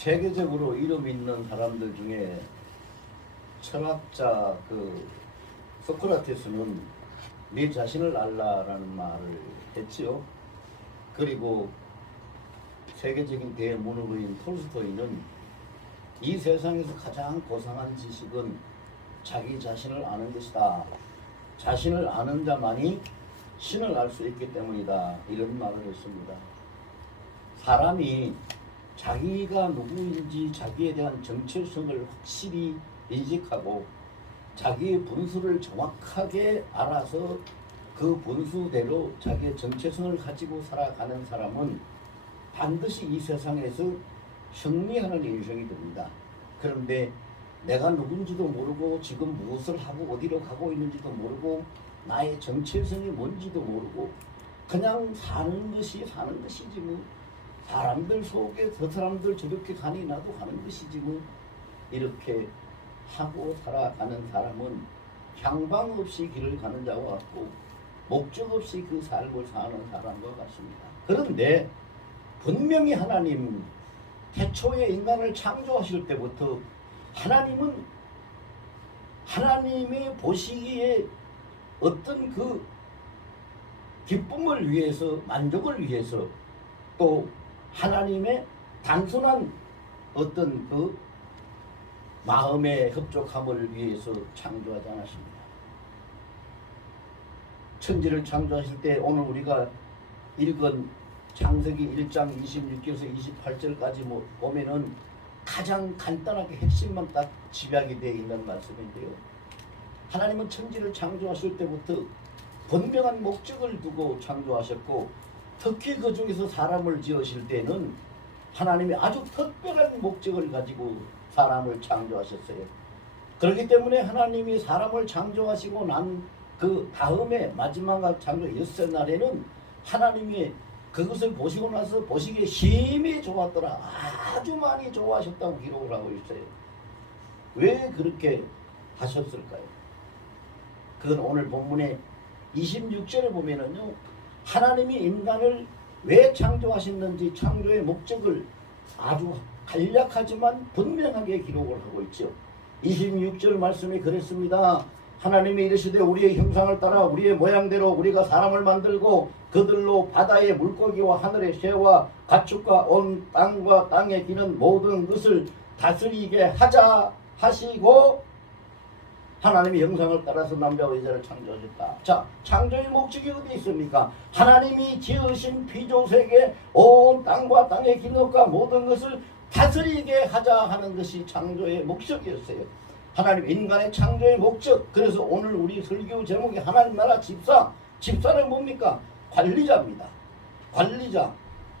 세계적으로 이름 있는 사람들 중에 철학자 소크라테스는 네 자신을 알라라는 말을 했지요. 그리고 세계적인 대문학인 톨스토이는 이 세상에서 가장 고상한 지식은 자기 자신을 아는 것이다. 자신을 아는 자만이 신을 알 수 있기 때문이다. 이런 말을 했습니다. 사람이 자기가 누구인지 자기에 대한 정체성을 확실히 인식하고 자기의 분수를 정확하게 알아서 그 분수대로 자기의 정체성을 가지고 살아가는 사람은 반드시 이 세상에서 승리하는 인생이 됩니다. 그런데 내가 누군지도 모르고 지금 무엇을 하고 어디로 가고 있는지도 모르고 나의 정체성이 뭔지도 모르고 그냥 사는 것이지 뭐. 사람들 속에 저 사람들 저렇게 가니 나도 가는 것이지 뭐. 이렇게 하고 살아가는 사람은 향방 없이 길을 가는 자와 같고 목적 없이 그 삶을 사는 사람과 같습니다. 그런데 분명히 하나님 태초에 인간을 창조하실 때부터 하나님은 하나님이 보시기에 어떤 그 기쁨을 위해서 만족을 위해서 또 하나님의 단순한 어떤 그 마음의 협족함을 위해서 창조하지 않았습니다. 천지를 창조하실 때 오늘 우리가 읽은 창세기 1장 26절에서 28절까지 보면은 가장 간단하게 핵심만 딱 집약이 되어 있는 말씀인데요. 하나님은 천지를 창조하실 때부터 분명한 목적을 두고 창조하셨고 특히 그 중에서 사람을 지으실 때는 하나님이 아주 특별한 목적을 가지고 사람을 창조하셨어요. 그렇기 때문에 하나님이 사람을 창조하시고 난 그 다음에 마지막 창조 6날에는 하나님이 그것을 보시고 나서 보시기에 심히 좋았더라. 아주 많이 좋아하셨다고 기록을 하고 있어요. 왜 그렇게 하셨을까요? 그건 오늘 본문의 26절에 보면은요. 하나님이 인간을 왜 창조하셨는지 창조의 목적을 아주 간략하지만 분명하게 기록을 하고 있죠. 26절 말씀이 그랬습니다. 하나님이 이르시되 우리의 형상을 따라 우리의 모양대로 우리가 사람을 만들고 그들로 바다의 물고기와 하늘의 새와 가축과 온 땅과 땅에 기는 모든 것을 다스리게 하자 하시고 하나님의 형상을 따라서 남자와 여자를 창조하셨다. 자, 창조의 목적이 어디 있습니까? 하나님이 지으신 피조세계 온 땅과 땅의 긴 것과 모든 것을 다스리게 하자 하는 것이 창조의 목적이었어요. 하나님 인간의 창조의 목적. 그래서 오늘 우리 설교 제목이 하나님 나라 집사. 집사는 뭡니까? 관리자입니다. 관리자.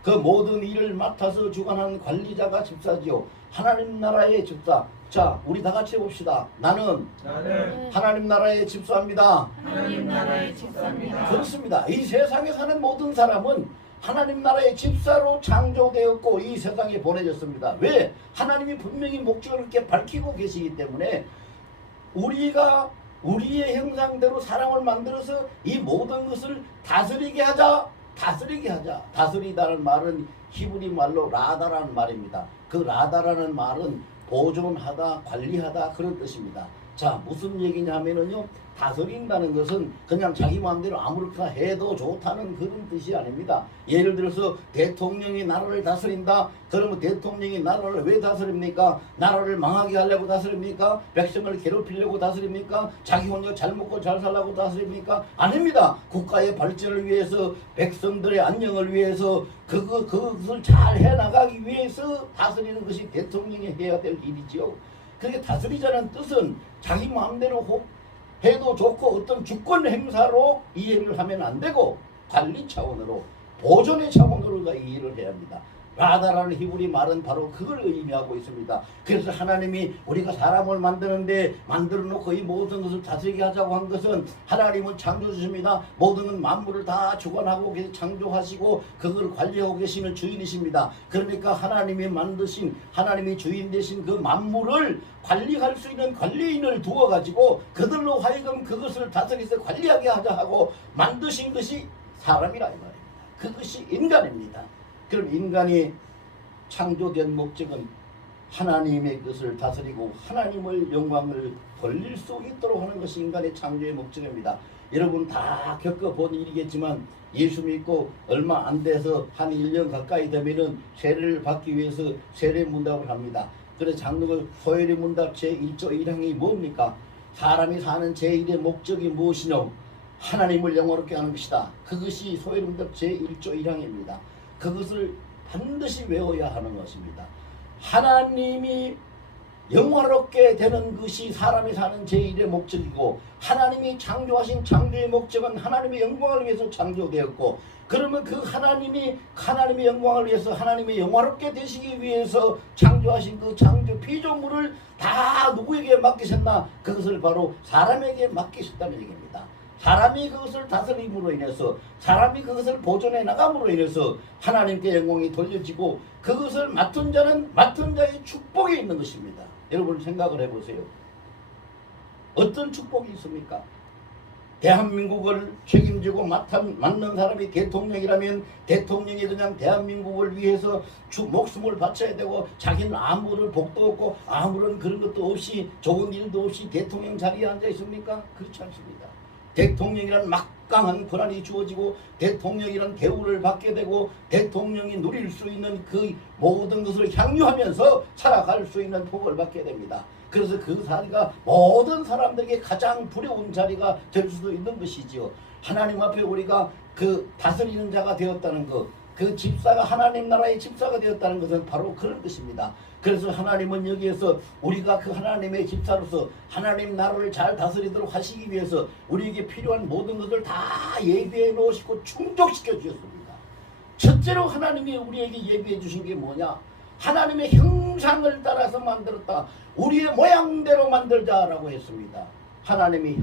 그 모든 일을 맡아서 주관하는 관리자가 집사지요. 하나님 나라의 집사. 자, 우리 다 같이 해봅시다. 나는 하나님 나라의 집사입니다. 하나님 나라의 집사입니다. 그렇습니다. 이 세상에 사는 모든 사람은 하나님 나라의 집사로 창조되었고 이 세상에 보내졌습니다. 왜? 하나님이 분명히 목적을 이렇게 밝히고 계시기 때문에 우리가 우리의 형상대로 사람을 만들어서 이 모든 것을 다스리게 하자. 다스리게 하자. 다스리다는 말은 히브리 말로 라다라는 말입니다. 그 라다라는 말은 보존하다, 관리하다 그런 뜻입니다. 자, 무슨 얘기냐 하면은요. 다스린다는 것은 그냥 자기 마음대로 아무렇게나 해도 좋다는 그런 뜻이 아닙니다. 예를 들어서 대통령이 나라를 다스린다. 그러면 대통령이 나라를 왜 다스립니까? 나라를 망하게 하려고 다스립니까? 백성을 괴롭히려고 다스립니까? 자기 혼자 잘 먹고 잘 살라고 다스립니까? 아닙니다. 국가의 발전을 위해서 백성들의 안녕을 위해서 그것을 잘 해나가기 위해서 다스리는 것이 대통령이 해야 될 일이지요. 그렇게 다스리자는 뜻은 자기 마음대로 해도 좋고 어떤 주권 행사로 이해를 하면 안 되고 관리 차원으로 보존의 차원으로 이해를 해야 합니다. 라다라는 히브리 말은 바로 그걸 의미하고 있습니다. 그래서 하나님이 우리가 사람을 만드는데 만들어 놓고 이 모든 것을 다스리게 하자고 한 것은 하나님은 창조주십니다. 모든 만물을 다 주관하고 창조하시고 그걸 관리하고 계시는 주인이십니다. 그러니까 하나님이 만드신 하나님이 주인 되신 그 만물을 관리할 수 있는 관리인을 두어 가지고 그들로 하여금 그것을 다스려서 관리하게 하자 하고 만드신 것이 사람이라 이 말입니다. 그것이 인간입니다. 그럼 인간이 창조된 목적은 하나님의 것을 다스리고 하나님을 영광을 돌릴 수 있도록 하는 것이 인간의 창조의 목적입니다. 여러분 다 겪어본 일이겠지만 예수 믿고 얼마 안 돼서 한 1년 가까이 되면은 세례를 받기 위해서 세례 문답을 합니다. 그래서 장로가 소요리 문답 제1조 1항이 뭡니까? 사람이 사는 제1의 목적이 무엇이뇨? 하나님을 영화롭게 하는 것이다. 그것이 소요리 문답 제1조 1항입니다. 그것을 반드시 외워야 하는 것입니다. 하나님이 영화롭게 되는 것이 사람이 사는 제1의 목적이고, 하나님이 창조하신 창조의 목적은 하나님의 영광을 위해서 창조되었고, 그러면 그 하나님이 하나님의 영광을 위해서 하나님의 영화롭게 되시기 위해서 창조하신 그 창조 피조물을 다 누구에게 맡기셨나? 그것을 바로 사람에게 맡기셨다는 얘기입니다. 사람이 그것을 다스림으로 인해서, 사람이 그것을 보존해 나감으로 인해서 하나님께 영광이 돌려지고, 그것을 맡은 자는 맡은 자의 축복이 있는 것입니다. 여러분 생각을 해보세요. 어떤 축복이 있습니까? 대한민국을 책임지고 맡는 사람이 대통령이라면 대통령이 그냥 대한민국을 위해서 목숨을 바쳐야 되고, 자기는 아무런 복도 없고 아무런 그런 것도 없이 좋은 일도 없이 대통령 자리에 앉아 있습니까? 그렇지 않습니다. 대통령이란 막강한 권한이 주어지고, 대통령이란 대우를 받게 되고, 대통령이 누릴 수 있는 그 모든 것을 향유하면서 살아갈 수 있는 복을 받게 됩니다. 그래서 그 자리가 모든 사람들에게 가장 부러운 자리가 될 수도 있는 것이지요. 하나님 앞에 우리가 그 다스리는 자가 되었다는 것, 그 집사가 하나님 나라의 집사가 되었다는 것은 바로 그런 것입니다. 그래서 하나님은 여기에서 우리가 그 하나님의 집사로서 하나님 나라를 잘 다스리도록 하시기 위해서 우리에게 필요한 모든 것을 다 예비해 놓으시고 충족시켜 주셨습니다. 첫째로 하나님이 우리에게 예비해 주신 게 뭐냐? 하나님의 형상을 따라서 만들었다. 우리의 모양대로 만들자라고 했습니다. 하나님의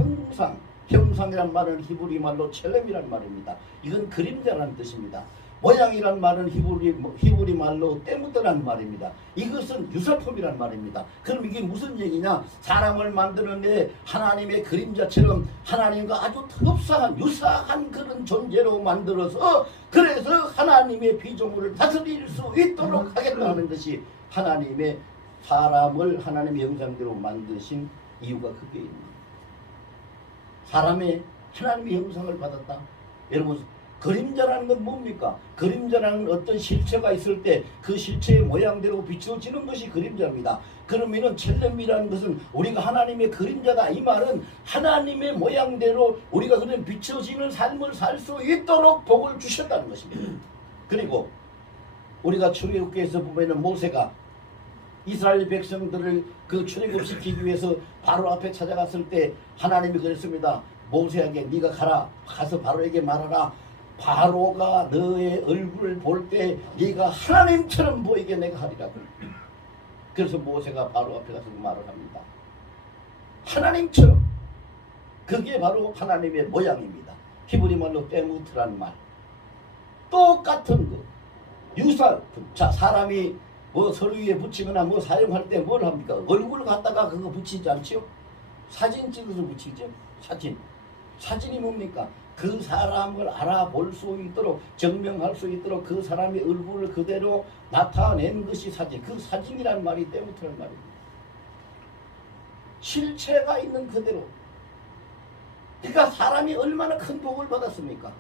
형상이란 말은 히브리 말로 첼렘이란 말입니다. 이건 그림자라는 뜻입니다. 모양이란 말은 히브리 말로 때묻다라는 말입니다. 이것은 유사품이란 말입니다. 그럼 이게 무슨 얘기냐? 사람을 만드는데 하나님의 그림자처럼 하나님과 아주 유사한 그런 존재로 만들어서, 그래서 하나님의 피조물을 다스릴 수 있도록 하겠다는 것이 하나님의 사람을 하나님의 형상대로 만드신 이유가 그게 있습니다. 사람의 하나님의 형상을 받았다. 여러분, 그림자라는 건 뭡니까? 그림자라는 어떤 실체가 있을 때 그 실체의 모양대로 비춰지는 것이 그림자입니다. 그러면은 첼렘이라는 것은 우리가 하나님의 그림자다, 이 말은 하나님의 모양대로 우리가 그런 비춰지는 삶을 살 수 있도록 복을 주셨다는 것입니다. 그리고 우리가 출애굽기에서 보면은 모세가 이스라엘 백성들을 그 출애굽시키기 위해서 바로 앞에 찾아갔을 때 하나님이 그랬습니다. 모세에게 네가 가서 바로에게 말하라. 바로가 너의 얼굴을 볼 때 네가 하나님처럼 보이게 내가 하리라. 그래서 모세가 바로 앞에 가서 말을 합니다. 하나님처럼. 그게 바로 하나님의 모양입니다. 히브리 말로 때무트라는 말. 똑같은 거. 자, 사람이 뭐 서류 위에 붙이거나 뭐 사용할 때 뭘 합니까? 얼굴 갖다가 그거 붙이지 않지요? 사진 찍어서 붙이죠. 사진이 뭡니까? 그 사람을 알아볼 수 있도록, 증명할 수 있도록 그 사람의 얼굴을 그대로 나타낸 것이 사진. 그 사진이란 말이 때문이라는 말입니다. 실체가 있는 그대로. 그러니까 사람이 얼마나 큰 복을 받았습니까?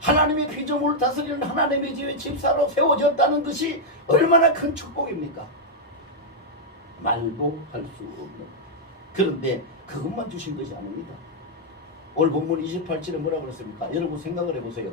하나님의 피조물을 다스리는 하나님의 집의 집사로 세워졌다는 것이 얼마나 큰 축복입니까? 말도 할 수 없는. 그런데 그것만 주신 것이 아닙니다. 오늘 본문 28절에 뭐라고 그랬습니까? 여러분 생각을 해보세요.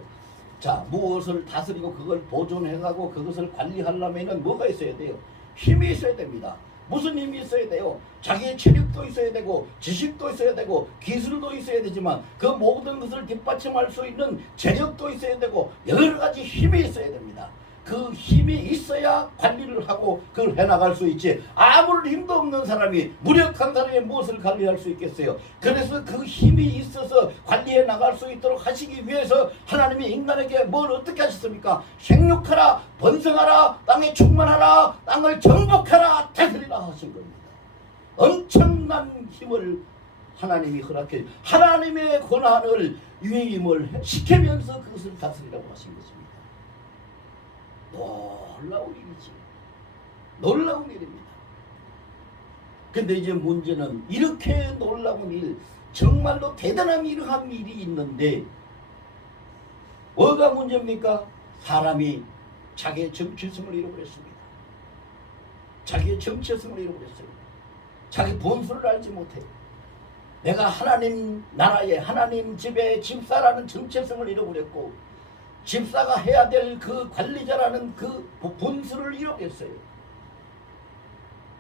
자, 무엇을 다스리고 그걸 보존해가고 그것을 관리하려면 뭐가 있어야 돼요? 힘이 있어야 됩니다. 무슨 힘이 있어야 돼요? 자기의 체력도 있어야 되고, 지식도 있어야 되고, 기술도 있어야 되지만 그 모든 것을 뒷받침할 수 있는 재력도 있어야 되고, 여러 가지 힘이 있어야 됩니다. 그 힘이 있어야 관리를 하고 그걸 해나갈 수 있지. 아무런 힘도 없는 사람이, 무력한 사람이 무엇을 관리할 수 있겠어요? 그래서 그 힘이 있어서 관리해 나갈 수 있도록 하시기 위해서 하나님이 인간에게 뭘 어떻게 하셨습니까? 생육하라, 번성하라, 땅에 충만하라, 땅을 정복하라, 다스리라 하신 겁니다. 엄청난 힘을 하나님이 허락해, 하나님의 권한을 위임을 시키면서 그것을 다스리라고 하신 것입니다. 놀라운 일이지. 놀라운 일입니다. 근데 이제 문제는 이렇게 놀라운 일, 정말로 대단한 이러한 일이 있는데 뭐가 문제입니까? 사람이 자기의 정체성을 잃어버렸습니다. 자기의 정체성을 잃어버렸어요. 자기 본수를 알지 못해요. 내가 하나님 나라의 하나님 집의 집사라는 정체성을 잃어버렸고 집사가 해야 될 그 관리자라는 그 본수를 잃어버렸어요.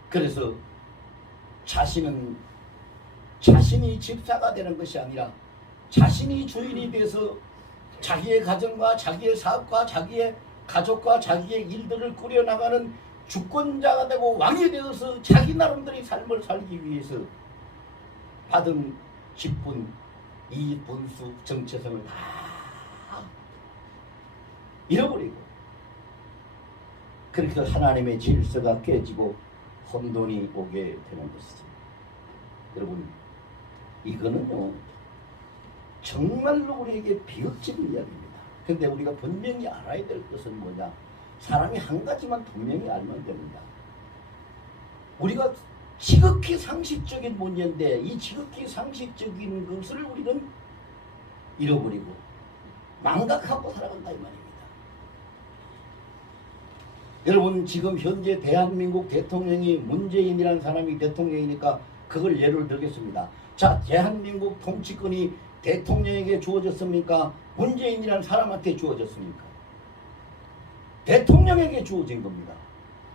그래서 자신이 집사가 되는 것이 아니라 자신이 주인이 돼서 자기의 가정과 자기의 사업과 자기의 가족과 자기의 일들을 꾸려나가는 주권자가 되고 왕이 되어서 자기 나름대로의 삶을 살기 위해서 받은 직분, 이 본수, 정체성을 다 잃어버리고 그렇게 하나님의 질서가 깨지고 혼돈이 오게 되는 것이죠. 여러분, 이거는요 정말로 우리에게 비극적인 이야기입니다. 근데 우리가 분명히 알아야 될 것은 뭐냐? 사람이 한 가지만 분명히 알면 됩니다. 우리가 지극히 상식적인 문제인데 이 지극히 상식적인 것을 우리는 잃어버리고 망각하고 살아간다 이 말입니다. 여러분, 지금 현재 대한민국 대통령이 문재인이라는 사람이 대통령이니까 그걸 예를 들겠습니다. 자, 대한민국 통치권이 대통령에게 주어졌습니까? 문재인이라는 사람한테 주어졌습니까? 대통령에게 주어진 겁니다.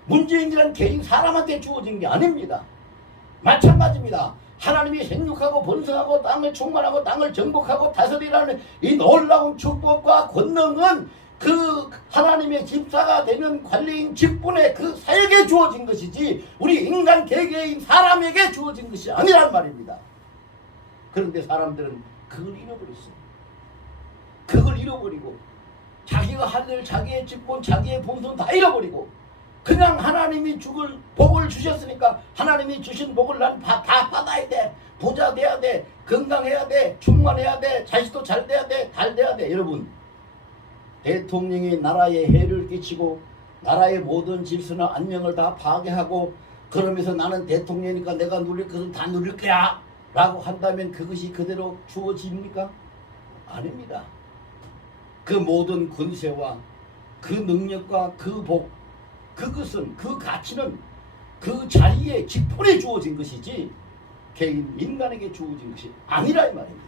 문재인이라는 개인 사람한테 주어진 게 아닙니다. 마찬가지입니다. 하나님이 생육하고 번성하고 땅을 충만하고 땅을 정복하고 다스리라는 이 놀라운 축복과 권능은 그 하나님의 집사가 되는 관리인 직분에 그 사역에 주어진 것이지 우리 인간 개개인 사람에게 주어진 것이 아니란 말입니다. 그런데 사람들은 그걸 잃어버렸어요. 그걸 잃어버리고 자기가 할 일, 자기의 직분, 자기의 본선 다 잃어버리고 그냥 하나님이 죽을 복을 주셨으니까 하나님이 주신 복을 난 다 받아야 돼. 부자 돼야 돼. 건강해야 돼. 충만해야 돼. 자식도 잘 돼야 돼. 잘 돼야 돼. 여러분, 대통령이 나라에 해를 끼치고 나라의 모든 질서나 안녕을 다 파괴하고 그러면서 나는 대통령이니까 내가 누릴 것은 다 누릴 거야 라고 한다면 그것이 그대로 주어집니까? 아닙니다. 그 모든 권세와 그 능력과 그 복, 그것은, 그 가치는 그 자리에 직분에 주어진 것이지 개인 인간에게 주어진 것이 아니라 이 말입니다.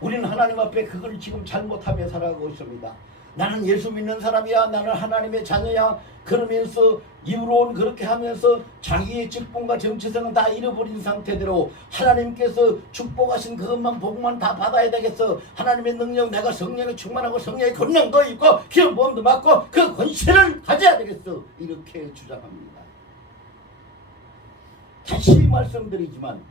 우리는 하나님 앞에 그걸 지금 잘못하며 살아가고 있습니다. 나는 예수 믿는 사람이야. 나는 하나님의 자녀야. 그러면서 이후로는 그렇게 하면서 자기의 직분과 정체성은 다 잃어버린 상태대로 하나님께서 축복하신 그것만 복만 다 받아야 되겠어. 하나님의 능력, 내가 성령에 충만하고 성령의 권능도 있고 기름 부음도 받고 그 권세를 가져야 되겠어. 이렇게 주장합니다. 다시 말씀드리지만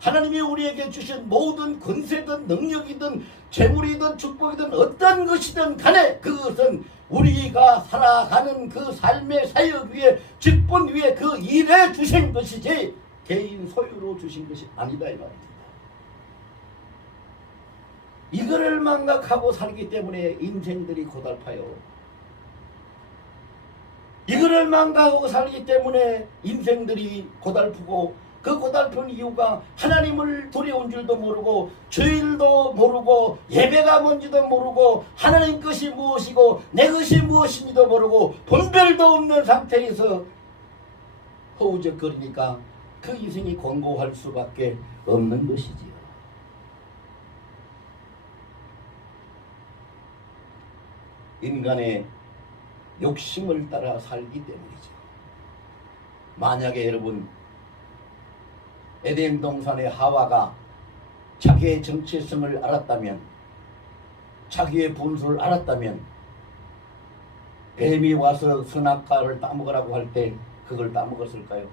하나님이 우리에게 주신 모든 권세든 능력이든 재물이든 축복이든 어떤 것이든 간에 그것은 우리가 살아가는 그 삶의 사역 위에 직분 위에 그 일에 주신 것이지 개인 소유로 주신 것이 아니다 이 말입니다. 이거를 망각하고 살기 때문에 인생들이 고달파요. 이거를 망각하고 살기 때문에 인생들이 고달프고 그 고달픈 이유가 하나님을 두려운 줄도 모르고 주일도 모르고 예배가 뭔지도 모르고 하나님 것이 무엇이고 내 것이 무엇인지도 모르고 분별도 없는 상태에서 허우적거리니까 그 인생이 권고할 수밖에 없는 것이지요. 인간의 욕심을 따라 살기 때문이죠. 만약에 여러분 에덴 동산의 하와가 자기의 정체성을 알았다면 자기의 분수를 알았다면 뱀이 와서 선악과를 따먹으라고 할 때 그걸 따먹었을까요?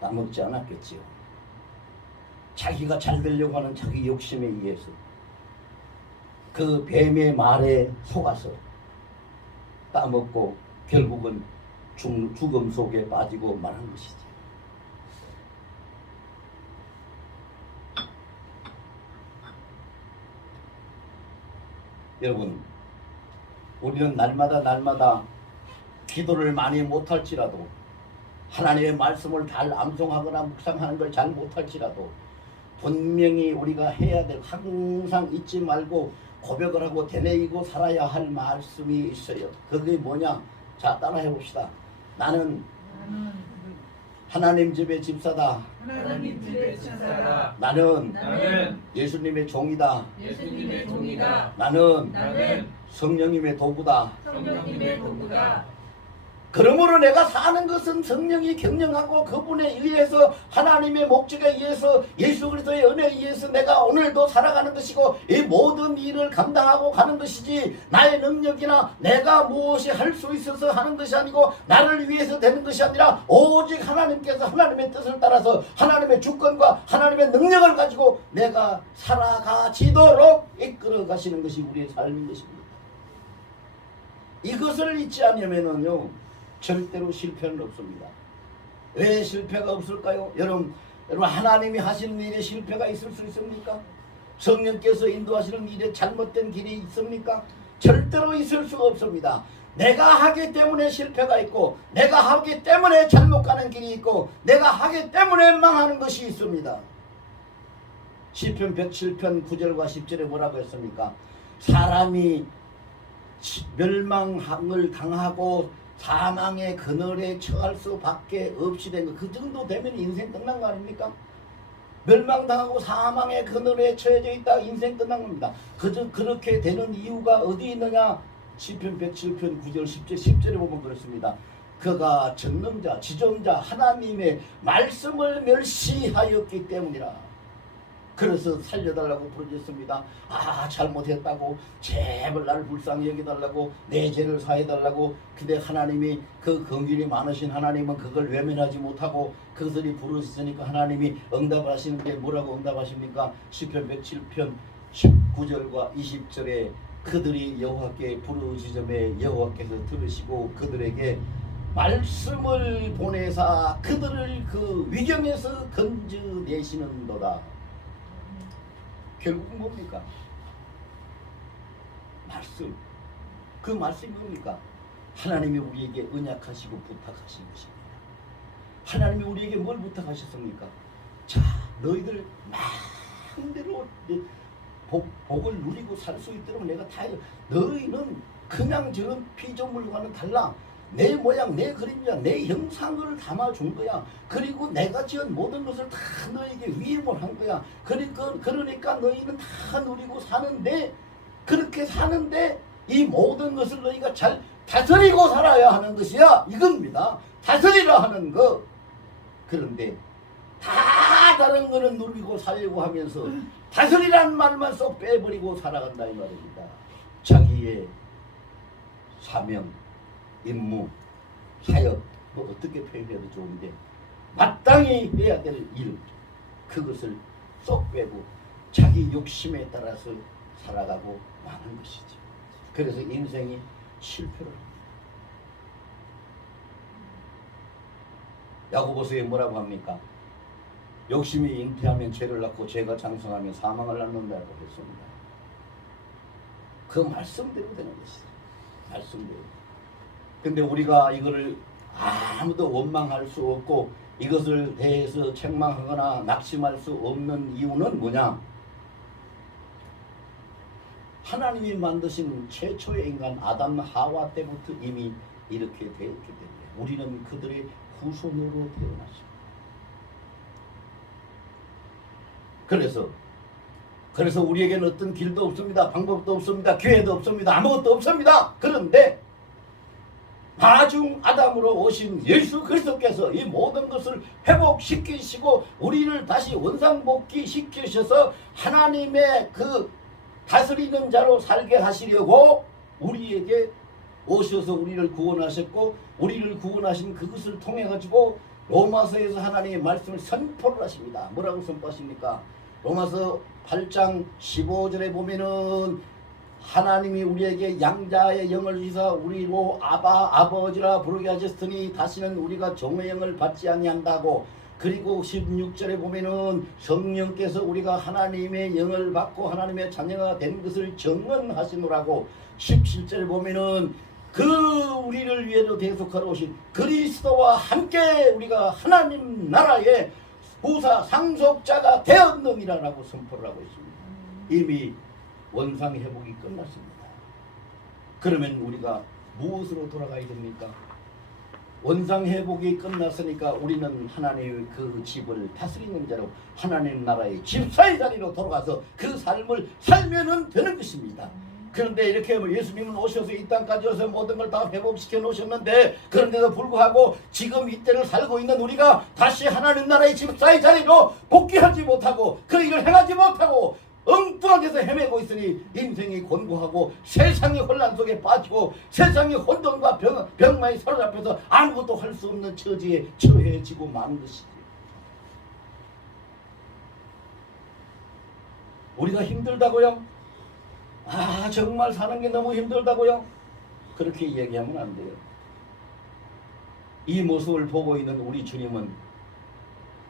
따먹지 않았겠지요. 자기가 잘 되려고 하는 자기 욕심에 의해서 그 뱀의 말에 속아서 따먹고 결국은 죽음 속에 빠지고 말한 것이지. 여러분, 우리는 날마다 기도를 많이 못할지라도 하나님의 말씀을 잘 암송하거나 묵상하는 걸 잘 못할지라도 분명히 우리가 해야 될 항상 잊지 말고 고백을 하고 되뇌이고 살아야 할 말씀이 있어요. 그게 뭐냐? 자, 따라해 봅시다. 나는 하나님 집의 집사다. 하나님 집의 집사다. 나는 나는 예수님의 종이다. 예수님의 종이다. 나는 나는 성령님의 도구다. 성령님의 도구다. 그러므로 내가 사는 것은 성령이 경영하고 그분에 의해서 하나님의 목적에 의해서 예수 그리스도의 은혜에 의해서 내가 오늘도 살아가는 것이고 이 모든 일을 감당하고 가는 것이지 나의 능력이나 내가 무엇이 할 수 있어서 하는 것이 아니고 나를 위해서 되는 것이 아니라 오직 하나님께서 하나님의 뜻을 따라서 하나님의 주권과 하나님의 능력을 가지고 내가 살아가지도록 이끌어 가시는 것이 우리의 삶인 것입니다. 이것을 잊지 않으면은요 절대로 실패는 없습니다. 왜 실패가 없을까요? 여러분 하나님이 하시는 일에 실패가 있을 수 있습니까? 성령께서 인도하시는 일에 잘못된 길이 있습니까? 절대로 있을 수가 없습니다. 내가 하기 때문에 실패가 있고 내가 하기 때문에 잘못 가는 길이 있고 내가 하기 때문에 망하는 것이 있습니다. 시편 107편 9절과 10절에 뭐라고 했습니까? 사람이 멸망을 당하고 사망의 그늘에 처할 수밖에 없이 된 거. 그 정도 되면 인생 끝난 거 아닙니까? 멸망당하고 사망의 그늘에 처해져 있다 인생 끝난 겁니다. 그렇게 되는 이유가 어디 있느냐? 시편 107편 9절 10절에 보면 그렇습니다. 그가 전능자 지존자 하나님의 말씀을 멸시하였기 때문이라. 그래서 살려달라고 부르짖습니다. 아 잘못했다고 제발 나를 불쌍히 여기달라고 내 죄를 사해달라고. 근데 하나님이 그 긍휼이 많으신 하나님은 그걸 외면하지 못하고 그것을 부르짖으니까 하나님이 응답을 하시는데 뭐라고 응답하십니까? 시편 107편 19절과 20절에 그들이 여호와께 부르짖음에 여호와께서 들으시고 그들에게 말씀을 보내사 그들을 그 위경에서 건져내시는도다. 결국은 뭡니까? 말씀. 그 말씀이 뭡니까? 하나님이 우리에게 언약하시고 부탁하신 것입니다. 하나님이 우리에게 뭘 부탁하셨습니까? 자, 너희들 마음대로 복을 누리고 살 수 있도록 내가 다 해요. 너희는 그냥 저런 피조물과는 달라. 내 모양, 내 그림자, 내 형상을 담아준 거야. 그리고 내가 지은 모든 것을 다 너에게 위임을 한 거야. 그러니까 너희는 다 누리고 사는데 그렇게 사는데 이 모든 것을 너희가 잘 다스리고 살아야 하는 것이야. 이겁니다. 다스리라 하는 거. 그런데 다 다른 거는 누리고 살려고 하면서 다스리라는 말만 쏙 빼버리고 살아간다 이 말입니다. 자기의 사명 임무, 사역, 뭐 어떻게 표현해도 좋은데 마땅히 해야 될 일, 그것을 쏙 빼고 자기 욕심에 따라서 살아가고 마는 것이죠. 그래서 인생이 실패를 합니다. 야고보서에 뭐라고 합니까? 욕심이 잉태하면 죄를 낳고 죄가 장성하면 사망을 낳는다고 했습니다. 그 말씀대로 되는 것이죠. 말씀대로. 근데 우리가 이거를 아무도 원망할 수 없고 이것을 대해서 책망하거나 낙심할 수 없는 이유는 뭐냐? 하나님이 만드신 최초의 인간 아담 하와 때부터 이미 이렇게 되었기 때문에 우리는 그들의 후손으로 태어났습니다. 그래서 우리에게는 어떤 길도 없습니다. 방법도 없습니다. 기회도 없습니다. 아무것도 없습니다. 그런데 나중 아담으로 오신 예수 그리스도께서 이 모든 것을 회복시키시고 우리를 다시 원상복귀 시키셔서 하나님의 그 다스리는 자로 살게 하시려고 우리에게 오셔서 우리를 구원하셨고 우리를 구원하신 그것을 통해 가지고 로마서에서 하나님의 말씀을 선포를 하십니다. 뭐라고 선포하십니까? 로마서 8장 15절에 보면은 하나님이 우리에게 양자의 영을 주사 우리로 아버지라 부르게 하셨으니 다시는 우리가 종의 영을 받지 아니한다고. 그리고 16절에 보면은 성령께서 우리가 하나님의 영을 받고 하나님의 자녀가 된 것을 증언하시노라고. 17절에 보면은 그 우리를 위해서 대속하러 오신 그리스도와 함께 우리가 하나님 나라의 후사 상속자가 되었느니라라고 선포를 하고 있습니다. 이미 원상 회복이 끝났습니다. 그러면 우리가 무엇으로 돌아가야 됩니까? 원상 회복이 끝났으니까 우리는 하나님의 그 집을 다스리는 자로 하나님 나라의 집사의 자리로 돌아가서 그 삶을 살면 되는 것입니다. 그런데 이렇게 예수님은 오셔서 이 땅까지 와서 모든 걸 다 회복시켜 놓으셨는데, 그런데도 불구하고 지금 이때를 살고 있는 우리가 다시 하나님 나라의 집사의 자리로 복귀하지 못하고 그 일을 행하지 못하고 엉뚱한 데서 헤매고 있으니 인생이 곤고하고 세상의 혼란 속에 빠지고 세상의 혼돈과 병마에 사로잡혀서 아무것도 할 수 없는 처지에 처해지고 마는 것이지. 우리가 힘들다고요? 아, 정말 사는 게 너무 힘들다고요? 그렇게 얘기하면 안 돼요. 이 모습을 보고 있는 우리 주님은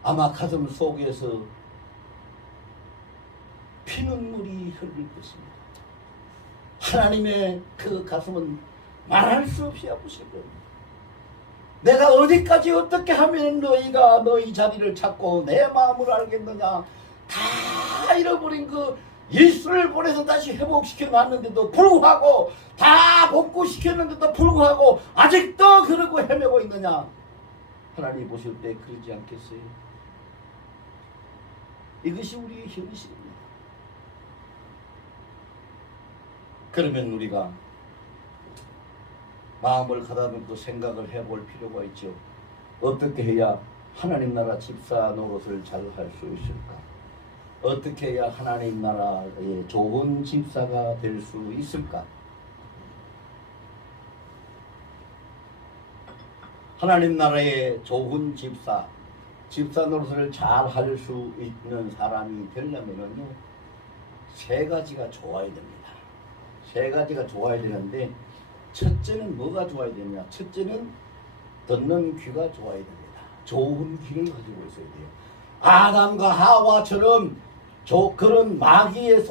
아마 가슴 속에서 피눈물이 흐를 것입니다. 하나님의 그 가슴은 말할 수 없이 아프실 겁니다. 내가 어디까지 어떻게 하면 너희가 너희 자리를 찾고 내 마음을 알겠느냐. 다 잃어버린 그 예수를 보내서 다시 회복시켜 놨는데도 불구하고, 다 복구시켰는데도 불구하고 아직도 그러고 헤매고 있느냐. 하나님 보실 때 그러지 않겠어요? 이것이 우리의 현실입니다. 그러면 우리가 마음을 가다듬고 생각을 해볼 필요가 있죠. 어떻게 해야 하나님 나라 집사 노릇을 잘 할 수 있을까? 어떻게 해야 하나님 나라의 좋은 집사가 될 수 있을까? 하나님 나라의 좋은 집사 노릇을 잘 할 수 있는 사람이 되려면요, 세 가지가 좋아야 됩니다. 세 가지가 좋아야 되는데, 첫째는 뭐가 좋아야 되냐? 첫째는 듣는 귀가 좋아야 됩니다. 좋은 귀를 가지고 있어야 돼요. 아담과 하와처럼 그런 마귀의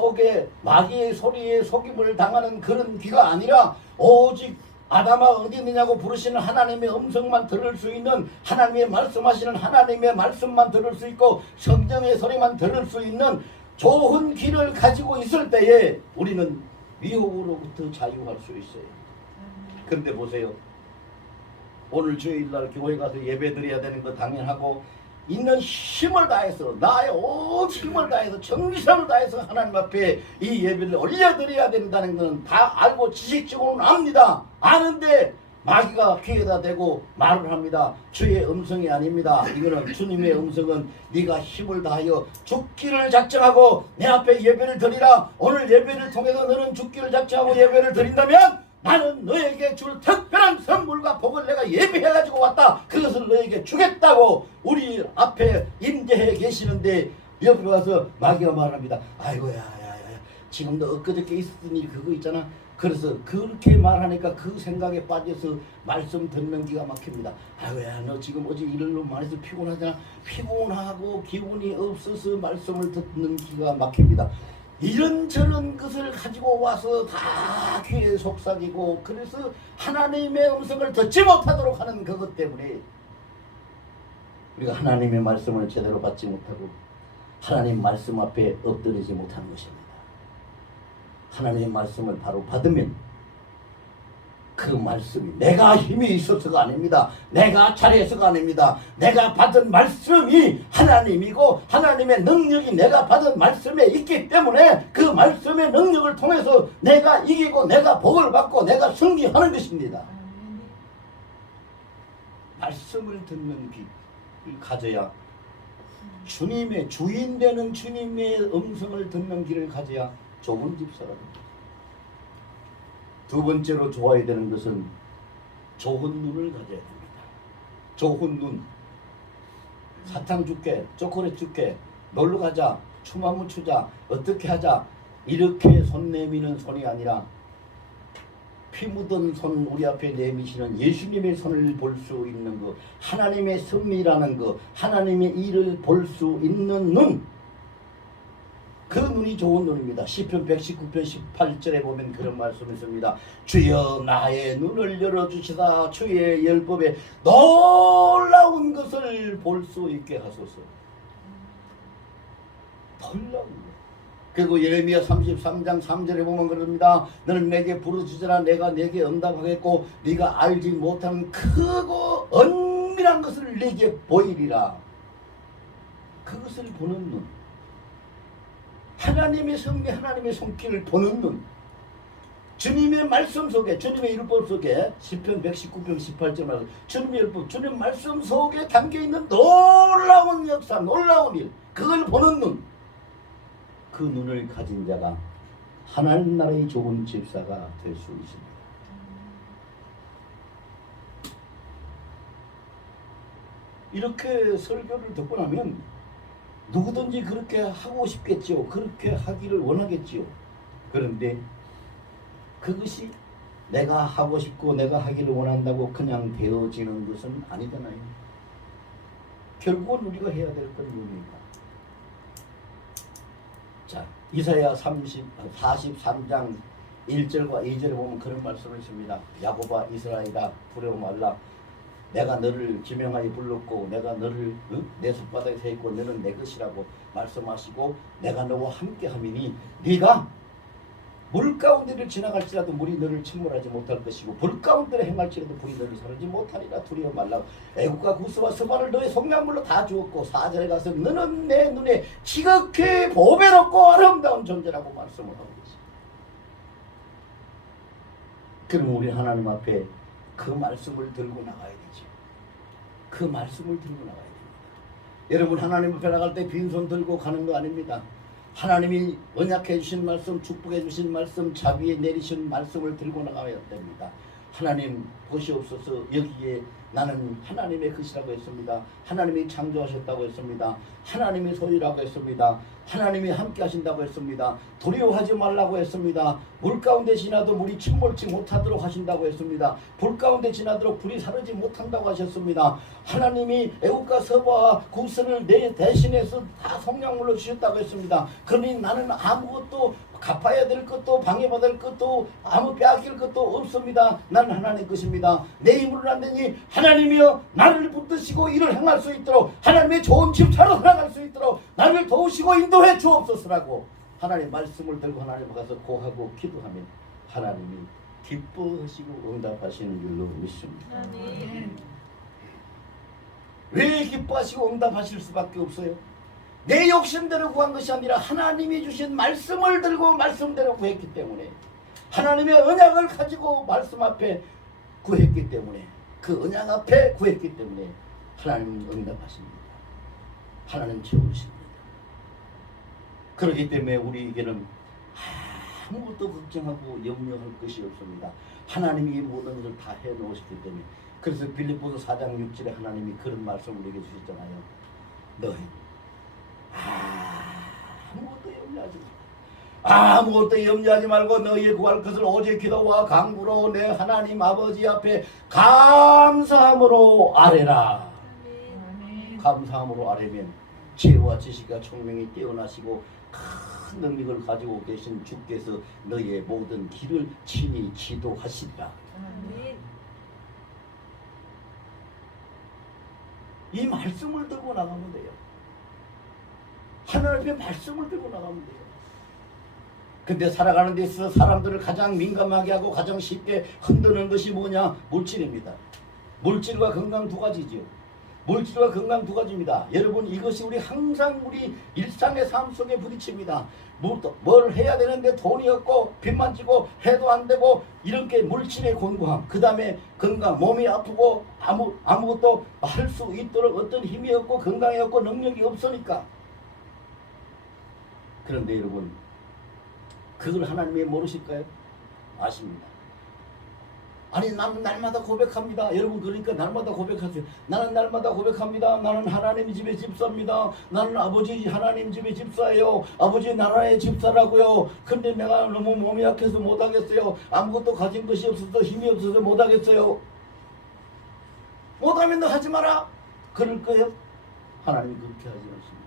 소리에 속임을 당하는 그런 귀가 아니라, 오직 아담아 어디 있느냐고 부르시는 하나님의 음성만 들을 수 있는, 하나님의 말씀하시는 하나님의 말씀만 들을 수 있고 성경의 소리만 들을 수 있는 좋은 귀를 가지고 있을 때에 우리는 미혹으로부터 자유할 수 있어요. 그런데 보세요. 오늘 주일날 교회 가서 예배 드려야 되는 거 당연하고, 있는 힘을 다해서, 나의 온 힘을 다해서, 정성을 다해서 하나님 앞에 이 예배를 올려드려야 된다는 건 다 알고 지식적으로는 압니다. 아는데 마귀가 귀에다 대고 말을 합니다. 주의 음성이 아닙니다. 이거는 주님의 음성은 네가 힘을 다하여 죽기를 작정하고 내 앞에 예배를 드리라. 오늘 예배를 통해서 너는 죽기를 작정하고 예배를 드린다면 나는 너에게 줄 특별한 선물과 복을 내가 예비해가지고 왔다. 그것을 너에게 주겠다고 우리 앞에 임재해 계시는데, 옆에 와서 마귀가 말합니다. 아이고야, 지금도 엊그저께 있었던 일 그거 있잖아. 그래서 그렇게 말하니까 그 생각에 빠져서 말씀 듣는 기가 막힙니다. 아이고야, 너 지금 어제 일을 많이 해서 피곤하잖아. 피곤하고 기운이 없어서 말씀을 듣는 기가 막힙니다. 이런저런 것을 가지고 와서 다 귀에 속삭이고, 그래서 하나님의 음성을 듣지 못하도록 하는 그것 때문에 우리가 하나님의 말씀을 제대로 받지 못하고 하나님 말씀 앞에 엎드리지 못하는 것입니다. 하나님의 말씀을 바로 받으면 그 말씀이 내가 힘이 있어서가 아닙니다. 내가 잘해서가 아닙니다. 내가 받은 말씀이 하나님이고 하나님의 능력이 내가 받은 말씀에 있기 때문에 그 말씀의 능력을 통해서 내가 이기고 내가 복을 받고 내가 승리하는 것입니다. 말씀을 듣는 귀를 가져야, 주님의 주인 되는 주님의 음성을 듣는 귀를 가져야 좋은 집사가 됩니다. 두 번째로 좋아야 되는 것은 좋은 눈을 가져야 됩니다. 좋은 눈. 사탕 줄게, 초콜릿 줄게, 놀러 가자, 춤 한번 추자, 어떻게 하자, 이렇게 손 내미는 손이 아니라 피 묻은 손 우리 앞에 내미시는 예수님의 손을 볼 수 있는 것, 하나님의 섭리라는 것, 하나님의 일을 볼 수 있는 눈, 그 눈이 좋은 눈입니다. 시편 119편 18절에 보면 그런 말씀이 있습니다. 주여 나의 눈을 열어주시다 주의 율법에 놀라운 것을 볼 수 있게 하소서. 놀라운 것. 그리고 예레미야 33장 3절에 보면 그럽니다. 너는 내게 부르짖으라 내가 내게 응답하겠고 네가 알지 못하는 크고 은밀한 것을 네게 보이리라. 그것을 보는 눈, 하나님의 섭리 하나님의 손길을 보는 눈, 주님의 말씀 속에 주님의 율법 속에 시편 119편 18절 말씀 주님의 율법 주님 말씀 속에 담겨있는 놀라운 역사 놀라운 일 그걸 보는 눈, 그 눈을 가진 자가 하나님 나라의 좋은 집사가 될 수 있습니다. 이렇게 설교를 듣고 나면 누구든지 그렇게 하고 싶겠지요. 그렇게 하기를 원하겠지요. 그런데 그것이 내가 하고 싶고 내가 하기를 원한다고 그냥 되어지는 것은 아니잖아요. 결국은 우리가 해야 될 건 뭡니까? 자, 이사야 43장 1절과 2절에 보면 그런 말씀을 있습니다. 야곱아 이스라엘아 두려워 말라. 내가 너를 지명하여 불렀고 내가 너를 내 손바닥에 세웠고 너는 내 것이라고 말씀하시고 내가 너와 함께하미니 네가 물 가운데를 지나갈지라도 물이 너를 침몰하지 못할 것이고 불 가운데를 행할지라도 불이 너를 사르지 못하리라. 두려워 말라고. 애국과 구스와 스바를 너의 속량물로 다 주었고 4절에 가서 너는 내 눈에 지극히 보배롭고 아름다운 존재라고 말씀을 하고 있습니다. 그럼 우리 하나님 앞에 그 말씀을 들고 나가야 되죠. 그 말씀을 들고 나가야 됩니다. 여러분 하나님 앞에 나갈 때 빈손 들고 가는 거 아닙니다. 하나님이 언약해 주신 말씀, 축복해 주신 말씀, 자비에 내리신 말씀을 들고 나가야 됩니다. 하나님 보시옵소서. 여기에 나는 하나님의 것이라고 했습니다. 하나님이 창조하셨다고 했습니다. 하나님이 소유라고 했습니다. 하나님이 함께 하신다고 했습니다. 두려워하지 말라고 했습니다. 물 가운데 지나도 물이 침몰치 못하도록 하신다고 했습니다. 불 가운데 지나도록 불이 사르지 못한다고 하셨습니다. 하나님이 애국과 서바와 구스를 내 대신해서 다 성량물로 주셨다고 했습니다. 그러니 나는 아무것도 갚아야 될 것도 방해받을 것도 아무 빼앗길 것도 없습니다. 나는 하나님 것입니다. 내 힘으로는 안 되니 하나님이여 나를 붙드시고 일을 행할 수 있도록 하나님의 좋은 집사로 살아갈 수 있도록 나를 도우시고 인도해 주옵소서라고 하나님의 말씀을 들고 하나님 앞에 가서 고하고 기도하면 하나님이 기뻐하시고 응답하시는 줄로 믿습니다. 왜 기뻐하시고 응답하실 수밖에 없어요? 내 욕심대로 구한 것이 아니라 하나님이 주신 말씀을 들고 말씀대로 구했기 때문에 하나님의 언약을 가지고 말씀 앞에 구했기 때문에 그 언약 앞에 구했기 때문에 하나님은 응답하십니다. 하나님 채우십니다. 그렇기 때문에 우리에게는 아무것도 걱정하고 염려할 것이 없습니다. 하나님이 모든 것을 다 해놓으셨기 때문에 그래서 빌립보서 4장 6절에 하나님이 그런 말씀을 우리에게 주셨잖아요. 너희 아무것도 염려하지 말고 너희의 구할 것을 오직 기도와 간구로 내 하나님 아버지 앞에 감사함으로 아뢰라. 감사함으로 아뢰면 지혜와 지식과 총명이 뛰어나시고 큰 능력을 가지고 계신 주께서 너희의 모든 길을 친히 지도하시리라. 이 말씀을 들고 나가면 돼요. 하나님 앞에 말씀을 들고 나가면 돼요. 근데 살아가는 데 있어서 사람들을 가장 민감하게 하고 가장 쉽게 흔드는 것이 뭐냐? 물질입니다. 물질과 건강 두 가지죠. 물질과 건강 두 가지입니다. 여러분 이것이 우리 항상 우리 일상의 삶 속에 부딪힙니다. 뭘 해야 되는데 돈이 없고 빚만 지고 해도 안 되고 이런 게 물질의 곤고함. 그 다음에 건강, 몸이 아프고 아무것도 할 수 있도록 어떤 힘이 없고 건강이 없고 능력이 없으니까. 그런데 여러분 그걸 하나님이 모르실까요? 아십니다. 아니 나는 날마다 고백합니다. 여러분 그러니까 날마다 고백하세요. 나는 날마다 고백합니다. 나는 하나님 집의 집사입니다. 나는 아버지 하나님 집의 집사예요. 아버지 나라의 집사라고요. 근데 내가 너무 몸이 약해서 못하겠어요. 아무것도 가진 것이 없어서 힘이 없어서 못하겠어요. 못하면 너 하지 마라. 그럴 거예요? 하나님 그렇게 하지 않습니다.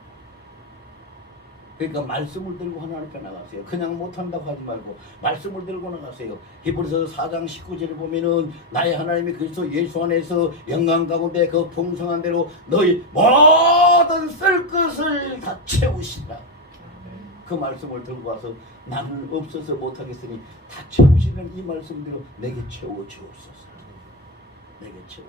그러니까 말씀을 들고 하나님 앞에 나가세요. 그냥 못한다고 하지 말고 말씀을 들고 나가세요. 히브리서 4장 19절을 보면은 나의 하나님이 그리스도 예수 안에서 영광 가운데 그 풍성한 대로 너희 모든 쓸 것을 다 채우시라. 그 말씀을 들고 와서 나는 없어서 못하겠으니 다 채우시는 이 말씀대로 내게 채워 주옵소서. 내게 채워.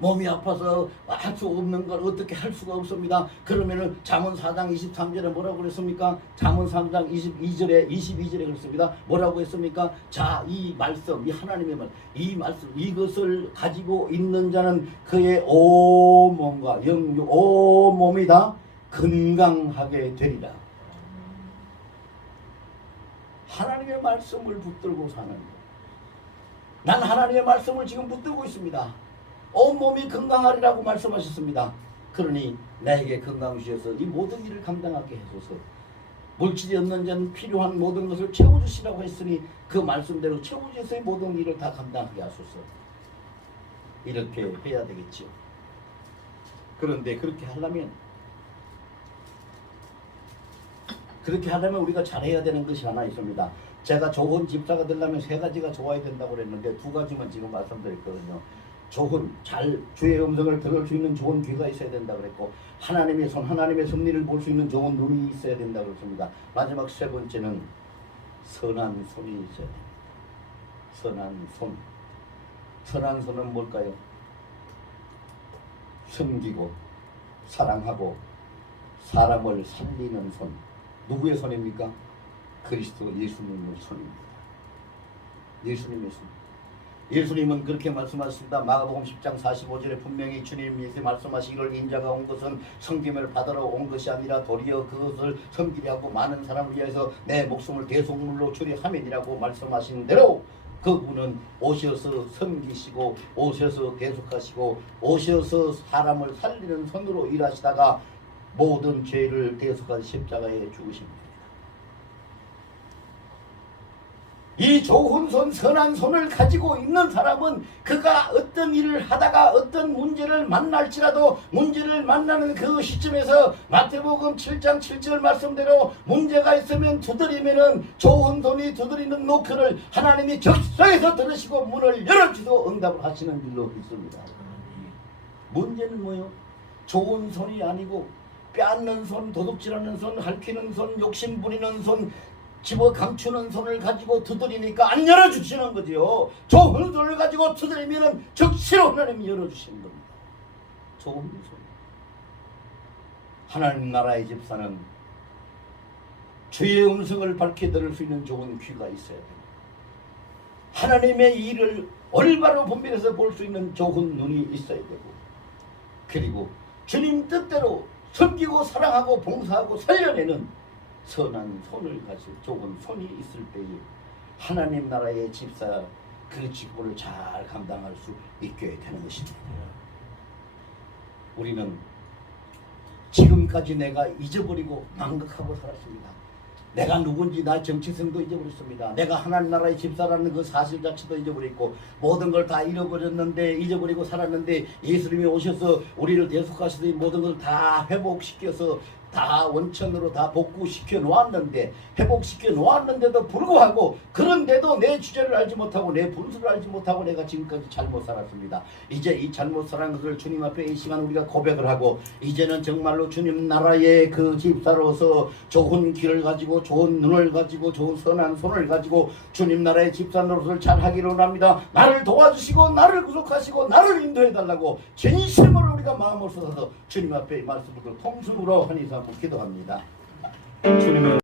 몸이 아파서 할 수 없는 걸 어떻게 할 수가 없습니다. 그러면은 잠언 4장 23절에 뭐라고 그랬습니까? 잠언 3장 22절에 그랬습니다. 뭐라고 했습니까? 자, 이 말씀, 이 하나님의 말, 이 말씀, 이것을 가지고 있는 자는 그의 온몸과 영육, 온몸이 다 건강하게 되리라. 하나님의 말씀을 붙들고 사는 것. 난 하나님의 말씀을 지금 붙들고 있습니다. 온몸이 건강하리라고 말씀하셨습니다. 그러니 나에게 건강 주셔서 이 모든 일을 감당하게 해소서. 물질이 없는 자는 필요한 모든 것을 채워주시라고 했으니 그 말씀대로 채워주셔서 이 모든 일을 다 감당하게 하소서. 이렇게 해야 되겠죠. 그런데 그렇게 하려면 우리가 잘해야 되는 것이 하나 있습니다. 제가 좋은 집사가 되려면 3가지가 좋아야 된다고 그랬는데 2가지만 지금 말씀드렸거든요. 좋은, 잘 주의 음성을 들을 수 있는 좋은 귀가 있어야 된다고 그랬고, 하나님의 손, 하나님의 섭리를 볼 수 있는 좋은 눈이 있어야 된다고 그랬습니다. 마지막 3번째는 선한 손이 있어야 됩니다. 선한 손. 선한 손은 뭘까요? 섬기고 사랑하고 사람을 살리는 손. 누구의 손입니까? 그리스도 예수님의 손입니다. 예수님의 손. 예수님은 그렇게 말씀하셨습니다. 마가복음 10장 45절에 분명히 주님이 말씀하시기를 인자가 온 것은 섬김을 받으러 온 것이 아니라 도리어 그것을 섬기려 하고 많은 사람을 위해서 내 목숨을 대속물로 주리함이니라고 말씀하신 대로 그분은 오셔서 섬기시고 오셔서 대속하시고 오셔서 사람을 살리는 손으로 일하시다가 모든 죄를 대속한 십자가에 죽으십니다. 이 좋은 손, 선한 손을 가지고 있는 사람은 그가 어떤 일을 하다가 어떤 문제를 만날지라도 문제를 만나는 그 시점에서 마태복음 7장 7절 말씀대로 문제가 있으면 두드리면은 좋은 손이 두드리는 노크를 하나님이 적성에서 들으시고 문을 열어주시고 응답을 하시는 일로 있습니다. 문제는 뭐요? 좋은 손이 아니고 빼앗는 손, 도둑질하는 손, 핥히는 손, 욕심 부리는 손, 집어 감추는 손을 가지고 두드리니까 안 열어주시는 거지요. 좋은 손을 가지고 두드리면 적시로 하나님이 열어주시는 겁니다. 좋은 손. 하나님 나라의 집사는 주의 음성을 밝게 들을 수 있는 좋은 귀가 있어야 됩니다. 하나님의 일을 올바로 분별해서 볼 수 있는 좋은 눈이 있어야 되고, 그리고 주님 뜻대로 섬기고 사랑하고 봉사하고 살려내는 선한 손을 가질 좋은 손이 있을 때에 하나님 나라의 집사 그 직분을 잘 감당할 수 있게 되는 것입니다. 우리는 지금까지 내가 잊어버리고 망각하고 살았습니다. 내가 누군지 나 정체성도 잊어버렸습니다. 내가 하나님 나라의 집사라는 그 사실 자체도 잊어버렸고 모든 걸 다 잃어버렸는데 잊어버리고 살았는데 예수님이 오셔서 우리를 대속하셔서 모든 걸 다 회복시켜서 다 원천으로 다 복구시켜 놓았는데 회복시켜 놓았는데도 불구하고 그런데도 내 주제를 알지 못하고 내 분수를 알지 못하고 내가 지금까지 잘못 살았습니다. 이제 이 잘못 살은 것을 주님 앞에 이 시간 우리가 고백을 하고 이제는 정말로 주님 나라의 그 집사로서 좋은 길을 가지고 좋은 눈을 가지고 좋은 선한 손을 가지고 주님 나라의 집사 노릇을 잘 하기로 합니다. 나를 도와주시고 나를 구속하시고 나를 인도해달라고 진심으로 우리가 마음을 쏟아서 주님 앞에 이 말씀을 통성으로 한이사 기도합니다. 주님의